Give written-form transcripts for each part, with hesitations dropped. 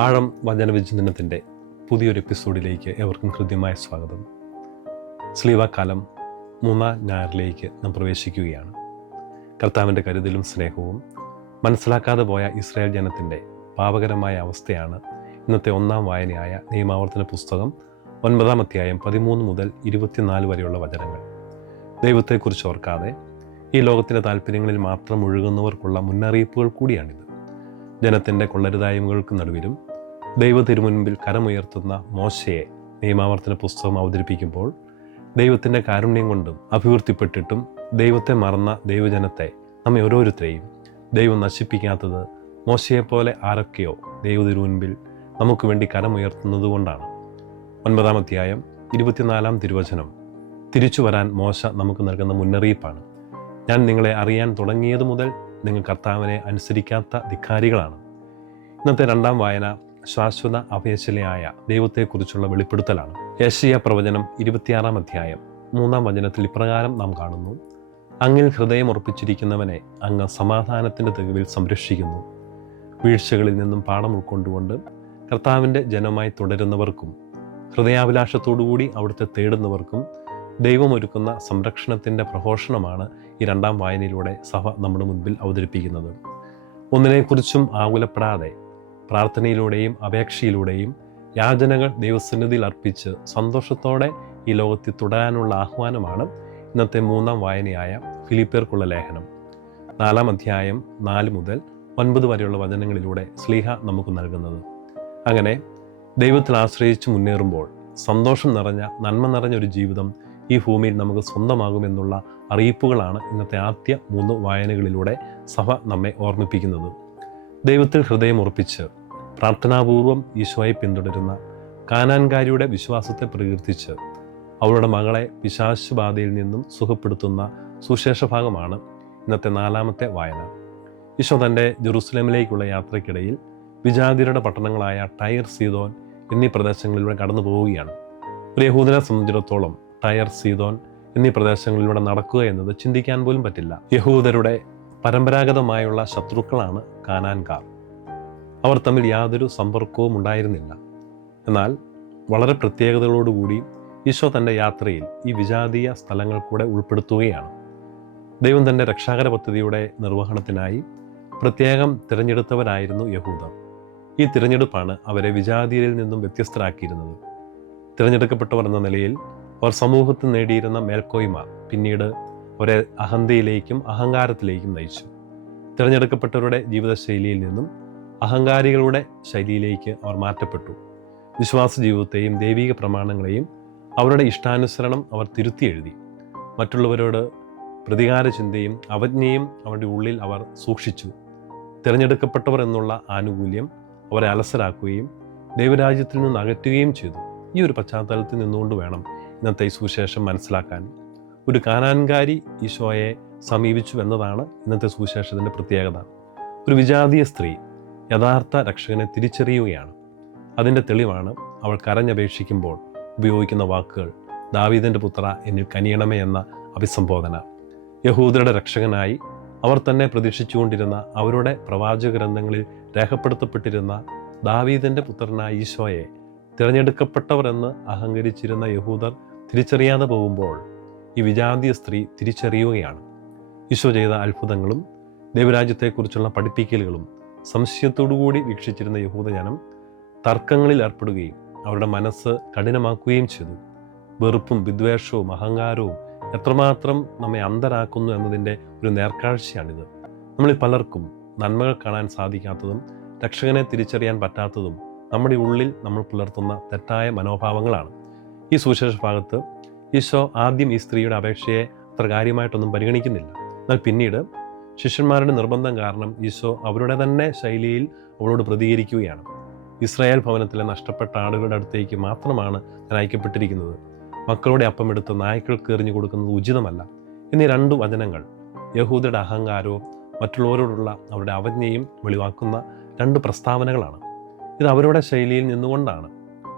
ആഴം വചനവിചിന്തനത്തിൻ്റെ പുതിയൊരു എപ്പിസോഡിലേക്ക് എവർക്കും ഹൃദ്യമായ സ്വാഗതം. സ്ലീവാക്കാലം 3-ാം ഞായറിലേക്ക് നാം പ്രവേശിക്കുകയാണ്. കർത്താവിൻ്റെ കരുതലും സ്നേഹവും മനസ്സിലാക്കാതെ പോയ ഇസ്രായേൽ ജനത്തിൻ്റെ പാപകരമായ അവസ്ഥയാണ് ഇന്നത്തെ 1-ാം വായനയായ നിയമാവർത്തന പുസ്തകം 9-ാം അധ്യായം 13 മുതൽ 24 വരെയുള്ള വചനങ്ങൾ. ദൈവത്തെക്കുറിച്ച് ഓർക്കാതെ ഈ ലോകത്തിൻ്റെ താല്പര്യങ്ങളിൽ മാത്രം ഒഴുകുന്നവർക്കുള്ള മുന്നറിയിപ്പുകൾ കൂടിയാണിത്. ജനത്തിൻ്റെ കൊള്ളരുതായ്മകൾക്ക് നടുവിലും ദൈവ തിരുമുൻപിൽ കരമുയർത്തുന്ന മോശയെ നിയമാവർത്തന പുസ്തകം അവതരിപ്പിക്കുമ്പോൾ ദൈവത്തിൻ്റെ കാരുണ്യം കൊണ്ടും അഭിവൃദ്ധിപ്പെട്ടിട്ടും ദൈവത്തെ മറന്ന ദൈവജനത്തെ നമ്മെ ഓരോരുത്തരെയും ദൈവം നശിപ്പിക്കാത്തത് മോശയെപ്പോലെ ആരൊക്കെയോ ദൈവ തിരുമുൻപിൽ നമുക്ക് വേണ്ടി കരമുയർത്തുന്നത് കൊണ്ടാണ്. 9-ാം അധ്യായം 24-ാം തിരുവചനം തിരിച്ചു വരാൻ മോശ നമുക്ക് നൽകുന്ന മുന്നറിയിപ്പാണ്. ഞാൻ നിങ്ങളെ അറിയാൻ തുടങ്ങിയത് മുതൽ നിങ്ങൾ കർത്താവിനെ അനുസരിക്കാത്ത ധിക്കാരികളാണ്. ഇന്നത്തെ 2-ാം വായന ശാശ്വത അഭയശിലയായ ദൈവത്തെക്കുറിച്ചുള്ള വെളിപ്പെടുത്തലാണ്. യെശയ്യാ പ്രവചനം 26-ാം അധ്യായം 3-ാം വചനത്തിൽ ഇപ്രകാരം നാം കാണുന്നു: അങ്ങിൽ ഹൃദയം ഉറപ്പിച്ചിരിക്കുന്നവനെ അങ്ങ് സമാധാനത്തിൻ്റെ തികവിൽ സംരക്ഷിക്കുന്നു. വീഴ്ചകളിൽ നിന്നും പാഠം ഉൾക്കൊണ്ടുകൊണ്ട് കർത്താവിൻ്റെ ജനമായി തുടരുന്നവർക്കും ഹൃദയാഭിലാഷത്തോടുകൂടി അവിടുത്തെ തേടുന്നവർക്കും ദൈവമൊരുക്കുന്ന സംരക്ഷണത്തിൻ്റെ പ്രഘോഷണമാണ് ഈ 2-ാം വായനയിലൂടെ സഭ നമ്മുടെ മുൻപിൽ അവതരിപ്പിക്കുന്നത്. ഒന്നിനെക്കുറിച്ചും ആകുലപ്പെടാതെ പ്രാർത്ഥനയിലൂടെയും അപേക്ഷയിലൂടെയും യാചനകൾ ദൈവസന്നിധിയിൽ അർപ്പിച്ച് സന്തോഷത്തോടെ ഈ ലോകത്തിൽ തുടരാനുള്ള ആഹ്വാനമാണ് ഇന്നത്തെ 3-ാം വായനയായ ഫിലിപ്പിയർക്കുള്ള ലേഖനം. 4-ാം അധ്യായം 4 മുതൽ 9 വരെയുള്ള വചനങ്ങളിലൂടെ ശ്ലീഹ നമുക്ക് നൽകുന്നത്. അങ്ങനെ ദൈവത്തിൽ ആശ്രയിച്ച് മുന്നേറുമ്പോൾ സന്തോഷം നിറഞ്ഞ നന്മ നിറഞ്ഞൊരു ജീവിതം ഈ ഭൂമിയിൽ നമുക്ക് സ്വന്തമാകുമെന്നുള്ള അറിയിപ്പുകളാണ് ഇന്നത്തെ ആദ്യ 3 വായനകളിലൂടെ സഭ നമ്മെ ഓർമ്മിപ്പിക്കുന്നത്. ദൈവത്തിൽ ഹൃദയം ഉറപ്പിച്ച് പ്രാർത്ഥനാപൂർവം ഈശോയെ പിന്തുടരുന്ന കാനാൻകാരിയുടെ വിശ്വാസത്തെ പ്രകീർത്തിച്ച് അവളുടെ മകളെ പിശാച് ബാധയിൽ നിന്നും സുഖപ്പെടുത്തുന്ന സുശേഷ ഭാഗമാണ് ഇന്നത്തെ 4-ാമത്തെ വായന. ഈശോ തൻ്റെ ജെറുസലേമിലേക്കുള്ള യാത്രയ്ക്കിടയിൽ വിജാതിയരുടെ പട്ടണങ്ങളായ ടയർ, സീദോൻ എന്നീ പ്രദേശങ്ങളിലൂടെ കടന്നു പോവുകയാണ്. ഒരു യഹൂദനെ സംബന്ധിച്ചിടത്തോളം ടയർ, സീദോൻ എന്നീ പ്രദേശങ്ങളിലൂടെ നടക്കുക എന്നത് ചിന്തിക്കാൻ പോലും പറ്റില്ല. യഹൂദരുടെ പരമ്പരാഗതമായുള്ള ശത്രുക്കളാണ് കാനാൻകാർ. അവർ തമ്മിൽ യാതൊരു സമ്പർക്കവും ഉണ്ടായിരുന്നില്ല. എന്നാൽ വളരെ പ്രത്യേകതകളോടുകൂടി ഈശോ തൻ്റെ യാത്രയിൽ ഈ വിജാതീയ സ്ഥലങ്ങൾ കൂടെ ഉൾപ്പെടുത്തുകയാണ്. ദൈവം തൻ്റെ രക്ഷാകര പദ്ധതിയുടെ നിർവഹണത്തിനായി പ്രത്യേകം തിരഞ്ഞെടുത്തവരായിരുന്നു യഹൂദർ. ഈ തിരഞ്ഞെടുപ്പാണ് അവരെ വിജാതിയരിൽ നിന്നും വ്യത്യസ്തരാക്കിയിരുന്നത്. തിരഞ്ഞെടുക്കപ്പെട്ടവർ എന്ന നിലയിൽ അവർ സമൂഹത്തിൽ നേടിയിരുന്ന മേൽക്കോയ്മ പിന്നീട് അവരെ അഹന്തയിലേക്കും അഹങ്കാരത്തിലേക്കും നയിച്ചു. തിരഞ്ഞെടുക്കപ്പെട്ടവരുടെ ജീവിതശൈലിയിൽ നിന്നും അഹങ്കാരികളുടെ ശൈലിയിലേക്ക് അവർ മാറ്റപ്പെട്ടു. വിശ്വാസ ജീവിതത്തെയും ദൈവിക പ്രമാണങ്ങളെയും അവരുടെ ഇഷ്ടാനുസരണം അവർ തിരുത്തി എഴുതി. മറ്റുള്ളവരോട് പ്രതികാര ചിന്തയും അവജ്ഞയും അവരുടെ ഉള്ളിൽ അവർ സൂക്ഷിച്ചു. തിരഞ്ഞെടുക്കപ്പെട്ടവർ എന്നുള്ള ആനുകൂല്യം അവരെ അലസരാക്കുകയും ദൈവരാജ്യത്തിൽ നിന്ന് അകറ്റുകയും ചെയ്തു. ഈ ഒരു പശ്ചാത്തലത്തിൽ നിന്നുകൊണ്ട് വേണം ഇന്നത്തെ ഈ സുവിശേഷം മനസ്സിലാക്കാൻ. ഒരു കാനാൻകാരി ഈശോയെ സമീപിച്ചു എന്നതാണ് ഇന്നത്തെ സുവിശേഷത്തിൻ്റെ പ്രത്യേകത. ഒരു വിജാതീയ സ്ത്രീ യഥാർത്ഥ രക്ഷകനെ തിരിച്ചറിയുകയാണ്. അതിൻ്റെ തെളിവാണ് അവൾ കരഞ്ഞപേക്ഷിക്കുമ്പോൾ ഉപയോഗിക്കുന്ന വാക്കുകൾ. ദാവീദിൻ്റെ പുത്ര എന്നിൽ കനിയണമേ എന്ന അഭിസംബോധന. യഹൂദരുടെ രക്ഷകനായി അവർ തന്നെ പ്രതീക്ഷിച്ചുകൊണ്ടിരുന്ന അവരുടെ പ്രവാചക ഗ്രന്ഥങ്ങളിൽ രേഖപ്പെടുത്തപ്പെട്ടിരുന്ന ദാവീദിൻ്റെ പുത്രനായ ഈശോയെ തിരഞ്ഞെടുക്കപ്പെട്ടവർ എന്ന് അഹങ്കരിച്ചിരുന്ന യഹൂദർ തിരിച്ചറിയാതെ പോകുമ്പോൾ ഈ വിജാതീയ സ്ത്രീ തിരിച്ചറിയുകയാണ്. ഈശോ ചെയ്ത അത്ഭുതങ്ങളും ദൈവരാജ്യത്തെക്കുറിച്ചുള്ള പഠിപ്പിക്കലുകളും സംശയത്തോടുകൂടി വീക്ഷിച്ചിരുന്ന യഹൂദജനം തർക്കങ്ങളിൽ ഏർപ്പെടുകയും അവരുടെ മനസ്സ് കഠിനമാക്കുകയും ചെയ്തു. വെറുപ്പും വിദ്വേഷവും അഹങ്കാരവും എത്രമാത്രം നമ്മെ അന്ധരാക്കുന്നു എന്നതിൻ്റെ ഒരു നേർക്കാഴ്ചയാണിത്. നമ്മളിൽ പലർക്കും നന്മകൾ കാണാൻ സാധിക്കാത്തതും രക്ഷകനെ തിരിച്ചറിയാൻ പറ്റാത്തതും നമ്മുടെ ഉള്ളിൽ നമ്മൾ പുലർത്തുന്ന തെറ്റായ മനോഭാവങ്ങളാണ്. ഈ സുവിശേഷ ഭാഗത്ത് ഈശോ ആദ്യം ഈ സ്ത്രീയുടെ അപേക്ഷയെ അത്ര കാര്യമായിട്ടൊന്നും പരിഗണിക്കുന്നില്ല. എന്നാൽ പിന്നീട് ശിഷ്യന്മാരുടെ നിർബന്ധം കാരണം ഈശോ അവരുടെ തന്നെ ശൈലിയിൽ അവളോട് പ്രതികരിക്കുകയാണ്. ഇസ്രായേൽ ഭവനത്തിലെ നഷ്ടപ്പെട്ട ആടുകളുടെ അടുത്തേക്ക് മാത്രമാണ് ഞാൻ അയക്കപ്പെട്ടിരിക്കുന്നത്. മക്കളുടെ അപ്പമെടുത്ത് നായ്ക്കൾക്ക് എറിഞ്ഞു കൊടുക്കുന്നത് ഉചിതമല്ല എന്നീ 2 വചനങ്ങൾ യഹൂദരുടെ അഹങ്കാരവും മറ്റുള്ളവരോടുള്ള അവരുടെ അവജ്ഞയും വെളിവാക്കുന്ന 2 പ്രസ്താവനകളാണ്. ഇത് അവരുടെ ശൈലിയിൽ നിന്നുകൊണ്ടാണ്,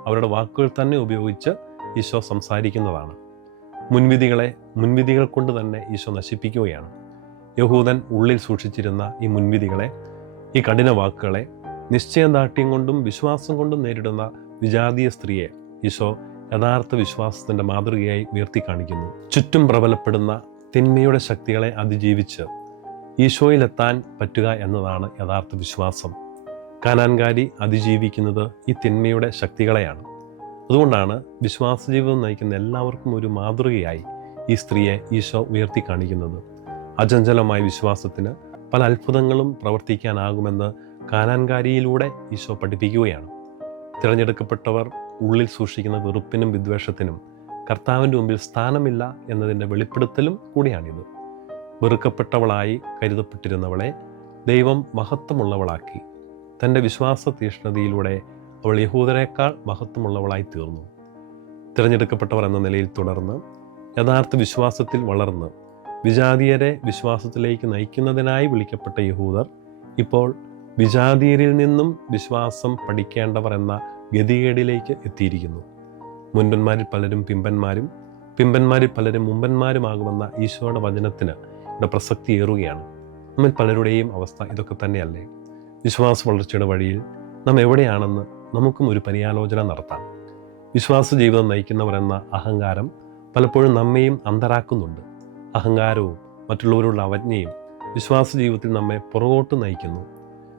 അവരുടെ വാക്കുകൾ തന്നെ ഉപയോഗിച്ച് ഈശോ സംസാരിക്കുന്നതാണ്. മുൻവിധികൾ കൊണ്ട് തന്നെ ഈശോ നശിപ്പിക്കുകയാണ്. യഹൂദൻ ഉള്ളിൽ സൂക്ഷിച്ചിരുന്ന ഈ മുൻവിധികളെ, ഈ കഠിന വാക്കുകളെ നിശ്ചയദാർഢ്യം കൊണ്ടും വിശ്വാസം കൊണ്ടും നേരിടുന്ന വിജാതീയ സ്ത്രീയെ ഈശോ യഥാർത്ഥ വിശ്വാസത്തിൻ്റെ മാതൃകയായി ഉയർത്തി കാണിക്കുന്നു. ചുറ്റും പ്രബലപ്പെടുന്ന തിന്മയുടെ ശക്തികളെ അതിജീവിച്ച് ഈശോയിലെത്താൻ പറ്റുക എന്നതാണ് യഥാർത്ഥ വിശ്വാസം. കാനാൻകാരി അതിജീവിക്കുന്നത് ഈ തിന്മയുടെ ശക്തികളെയാണ്. അതുകൊണ്ടാണ് വിശ്വാസ ജീവിതം നയിക്കുന്ന എല്ലാവർക്കും ഒരു മാതൃകയായി ഈ സ്ത്രീയെ ഈശോ ഉയർത്തി കാണിക്കുന്നത്. അചഞ്ചലമായ വിശ്വാസത്തിന് പല അത്ഭുതങ്ങളും പ്രവർത്തിക്കാനാകുമെന്ന് കാനാൻകാരിയിലൂടെ ഈശോ പഠിപ്പിക്കുകയാണ്. തിരഞ്ഞെടുക്കപ്പെട്ടവർ ഉള്ളിൽ സൂക്ഷിക്കുന്ന വെറുപ്പിനും വിദ്വേഷത്തിനും കർത്താവിൻ്റെ മുമ്പിൽ സ്ഥാനമില്ല എന്നതിൻ്റെ വെളിപ്പെടുത്തലും കൂടിയാണിത്. വെറുക്കപ്പെട്ടവളായി കരുതപ്പെട്ടിരുന്നവളെ ദൈവം മഹത്വമുള്ളവളാക്കി. തൻ്റെ വിശ്വാസ തീഷ്ണതയിലൂടെ അവൾ യഹൂദരേക്കാൾ മഹത്വമുള്ളവളായി തീർന്നു. തിരഞ്ഞെടുക്കപ്പെട്ടവർ എന്ന നിലയിൽ തുടർന്ന് യഥാർത്ഥ വിശ്വാസത്തിൽ വളർന്ന് വിജാതീയരെ വിശ്വാസത്തിലേക്ക് നയിക്കുന്നതിനായി വിളിക്കപ്പെട്ട യഹൂദർ ഇപ്പോൾ വിജാതീയരിൽ നിന്നും വിശ്വാസം പഠിക്കേണ്ടവർ എന്ന ഗതികേടിലേക്ക് എത്തിയിരിക്കുന്നു. മുൻപന്മാരിൽ പലരും പിമ്പന്മാരും പിമ്പന്മാരിൽ പലരും മുമ്പന്മാരുമാകുമെന്ന ഈശോയുടെ വചനത്തിന് ഇവിടെ പ്രസക്തി ഏറുകയാണ്. നമ്മിൽ പലരുടെയും അവസ്ഥ ഇതൊക്കെ തന്നെയല്ലേ? വിശ്വാസ വളർച്ചയുടെ വഴിയിൽ നാം എവിടെയാണെന്ന് നമുക്കും ഒരു പര്യാലോചന നടത്താം. വിശ്വാസ ജീവിതം നയിക്കുന്നവർ എന്ന അഹങ്കാരം പലപ്പോഴും നമ്മെയും അന്ധരാക്കുന്നുണ്ട്. അഹങ്കാരവും മറ്റുള്ളവരോടുള്ള അവജ്ഞയും വിശ്വാസ ജീവിതത്തിൽ നമ്മെ പുറകോട്ട് നയിക്കുന്നു.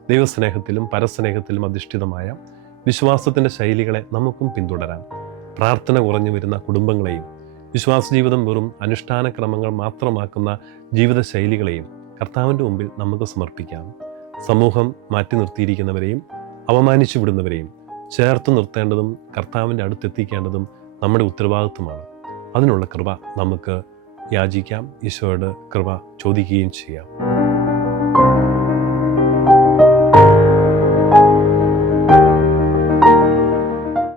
ദൈവസ്നേഹത്തിലും പരസ്നേഹത്തിലും അധിഷ്ഠിതമായ വിശ്വാസത്തിൻ്റെ ശൈലികളെ നമുക്കും പിന്തുടരാം. പ്രാർത്ഥന കുറഞ്ഞു വരുന്ന കുടുംബങ്ങളെയും വിശ്വാസ ജീവിതം വെറും അനുഷ്ഠാന ക്രമങ്ങൾ മാത്രമാക്കുന്ന ജീവിത ശൈലികളെയും കർത്താവിൻ്റെ മുമ്പിൽ നമുക്ക് സമർപ്പിക്കാം. സമൂഹം മാറ്റി നിർത്തിയിരിക്കുന്നവരെയും അവമാനിച്ചു വിടുന്നവരെയും ചേർത്ത് നിർത്തേണ്ടതും കർത്താവിൻ്റെ അടുത്തെത്തിക്കേണ്ടതും നമ്മുടെ ഉത്തരവാദിത്വമാണ്. അതിനുള്ള കൃപ നമുക്ക് യാചിക്കാം, ഈശോയോട് കൃപ ചോദിക്കുകയും ചെയ്യാം.